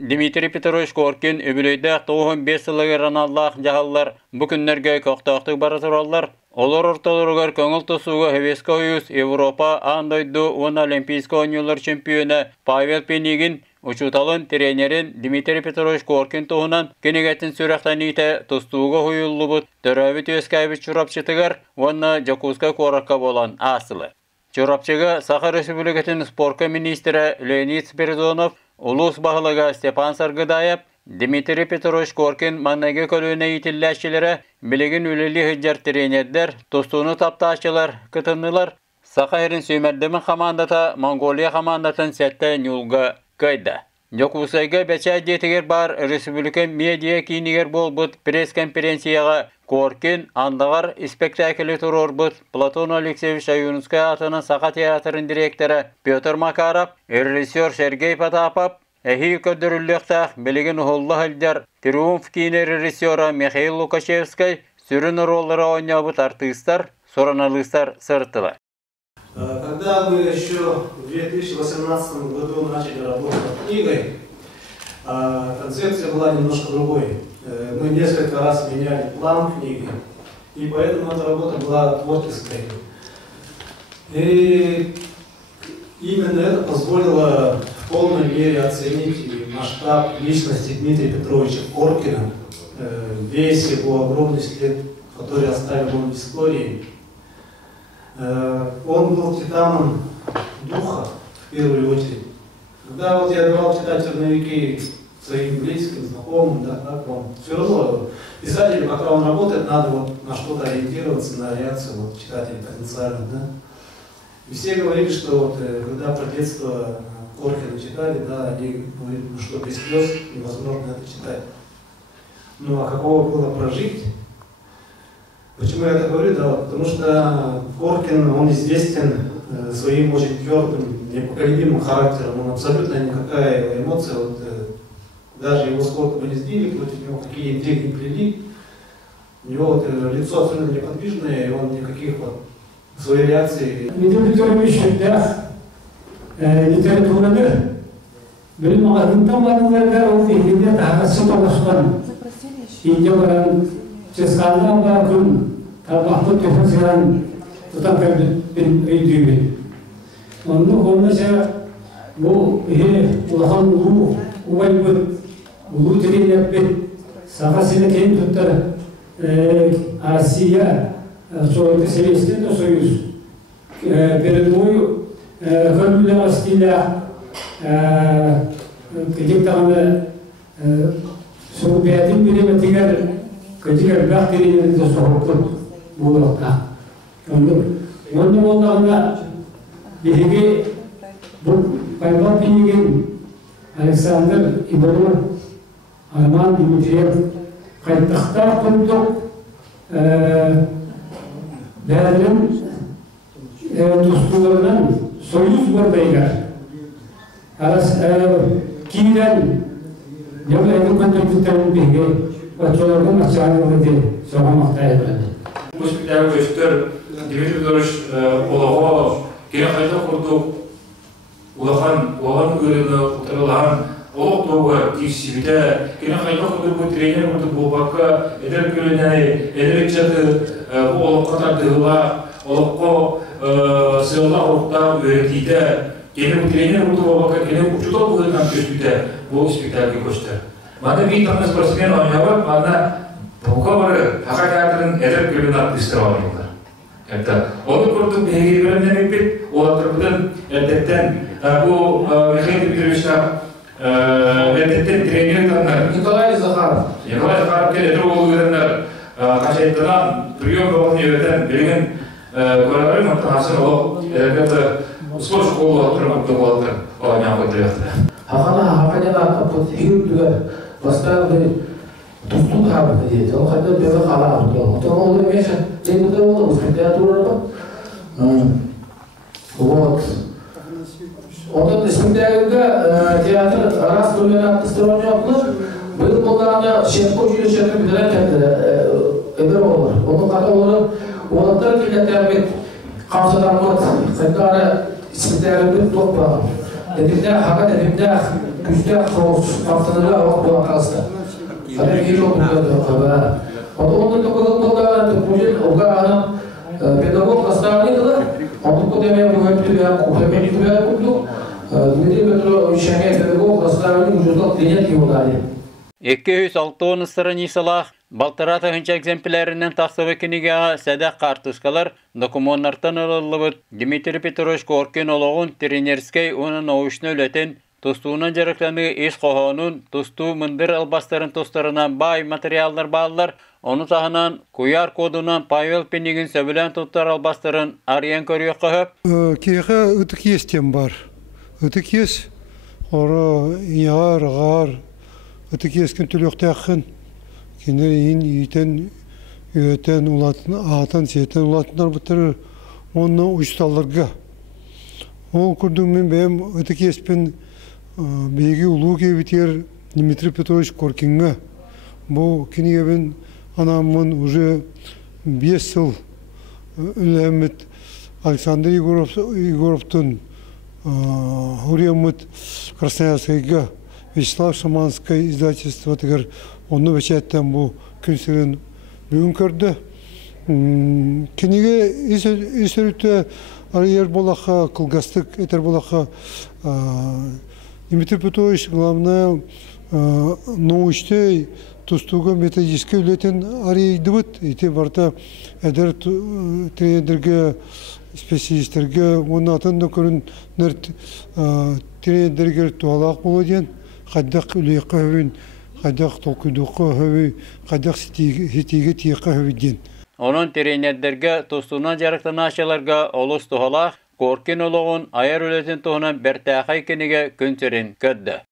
Dmitri Petrovich Gorkin öbüleyde 95 yıllıgıran Allah jahallar bu günlerge koqtaqtı baraturallar. Olur ortalarıgar köngül tosuğu heveske oyuz Evropa andaydı 10 Olimpisk oyunlar çempiyonu Pavel Penigin uçutalın trenerin Dmitri Petrovich Gorkin tohunan genegetin sürektanite tostuğu huyullubut döröbüt öskaybi çurapçıtıgar onna Jakutska korakka bolan asılı. Çorapçıga Sakha Respublikasının Sporka Ministri Leonid Spiridonov, Ulus Bahlıga Stepan Sargıdayev, Dmitri Petrovich Gorkin mannage kölüne yitilläşçilere biligin üleli hıccar trenerler, tostuğunu taptaşçılar, kıtınlılar, Sakhayrın sömerdemin komandata Mongolia komandatın sette nyulga kayda. Jakutska'ga beçe jetiger bar Respublika media kiniger bolbut pres konferensiyaga Gorkin andagar spektakli turorbut Platon Alexeyevich Ayunskaya atının Sakha teatrın direktörü Pyotr Makarov, rejissör Sergey Potapov, ehi ködürüllüktah biligin uhulla hıldar Triumf kine rejissörü Mikhail Lukashevsky sürün rolları oynayabut artistlar, soranalıstar sırtılar. Когда мы еще в 2018 году начали работать над книгой, концепция была немножко другой. Мы несколько раз меняли план книги, и поэтому эта работа была творческой. И именно это позволило в полной мере оценить масштаб личности Дмитрия Петровича Горкина, весь его огромный след, который оставил он в истории. Он был титаном духа, в первую очередь. Когда вот я давал читать черновики своим близким, знакомым, да, так он все равно писателю, пока он работает, надо вот на что-то ориентироваться, на реакцию вот, читателей потенциальных, да. И все говорили, что вот когда про детство Горкина читали, да, они говорили, ну что без слез невозможно это читать. Ну а какого было прожить? Почему я это говорю? Да, потому что Горкин, он известен своим очень твердым, непоколебимым характером. Он абсолютно никакая эмоция, вот, даже его сколько бы не сбили, против него какие интриги не плели, у него вот, лицо абсолютно неподвижное, и он никаких вот своей реакции. Дмитрий Петрович, да, литературада білім ағынтан барынларда ол егінде тағасы толашқан. Енді баран Ческалдан бар күн табақты төфесірен тұтан кәлбетін өйдеймін. Оны қолмаса бұл ұлған ұлу, ұвай бұд, ұлу түрен әппет, Саха сенекен тұттар Россия, Советский Союз, передовую Көлбілі астиля кедектағаны Соғбиятын береме тегер Кадигар бақтерелерді соғып болуақта. Онды болдағында беге бұл Пайбал Пенеген, Александр Иванов, Арман Дмитриев қайттақта құндық бәрінің тұстыларынан союз бардайғар. Кейден Devletin kontrolünün bilgi ve çoğunun açığını değil, soğumakta evlendi. Bu spektakl göster, Dmitri Petrovich olağı gene kayda kurduk, olağan görünü, oturulağan, olaq doğu tefsirde, gene kayda kurduk bu trener kurduk bu bakka, eder görüneni, eder ekçadı, bu olaq katardığıla, olaqqa sığıla orta öğretiyde, gene bu trener kurduk bu bakka, gene uçuda bu görünen köşküde, bu spektakl göster. Manda bir tane sportsmen oynuyor, manda bu kadar hakikaten eder görünen artistler oynuyorlar. Yani onu kurduk bir hediye verenler bir, o taraftan erdetten bu Mikhail Petrovich'ta erdetten trener tanıdılar. Nikolay Zakharov eder oğlu verenler kaçaydıran priyom rolunu yöneten bilgin görevlerin muhtemelen o erdetten spor şkolu oturmakta oynayan koyduyorlar. Hakikaten kaput hüyüktüler. Постоянно тустун хабы дейді. Ол қайда бері қалағы тұрды. Ол олар меша, денді де олар, спектатурада. Вот. Ondan спектакльда театр раз бөлген артистер ойнапты. Бұл болғанда шетко жүйе шетко бітірен кәді әдір олар. Оның қата олар, олардар келетін әмет қамсадан бұд. Қайда ара спектакльді тоқ бағым. Dedimde hakat edimde güçte kroz haftanıda o bu akasta. Hadi bir yol buldu kadar. Onun da kolunda proje ogaran pedagog hastanede onun kodeme bu hep bir koheme bir kurdu. Dedi metro şehir pedagog hastanede ucuzluk deneyet yolları. 260 страницалах Балтарата хынча экземплярынан тақсыбы кенеге сәдәк картускалар документартан алылыбыт Дмитрий Петрович Коркин олығын тренерскай оның научны өлетін тостуынан жарықланы ес қоғанын тосту мындыр албастарын тостарынан бай материалдар балылар, оны тағынан куяр кодынан Павел Пенегін сөбілен тоттар албастарын ариян көріе қығып. Кейқі үтік естен бар. Үтік ес, оры, иғар, ғар, үтік ескен түліқті ақын. Кенер ең үйтен, үйетен, ағатан, сетен ұлатындар бұттыры оны ұшталарға. Ол күрдің мен бәйім үтік еспен бейгі ұлу кебетер Дмитрий Петрович Коркинға. Бұл кенегебен анамын уже 5 жыл үләмет Александр Егоровтың Хуриямыт Красноярскайға Вячеслав Шаманскай издательство тегер оны бәчәттен бұл күнсерін бүгін көрді. Кенеге есіріті арайер болақа, қылғастық етер болақа Дмитрий Петрович главное научты тустуға методическе үлетін арайды бұд. Ете барта әдір тренердерге, специалистерге, оны атында көрін тренердерге туалақ болу ден. Қаддақ үлейқі өйін, қаддақ толкүйдуқы өй, қаддақ сетеге тиеқі өйден. Onun trенердерге тостуынан жарықтан ашаларға олыс тұғалақ, Коркин олығын аяр өлетін тұғынан бәртәқай кенеге күнсерін көдді.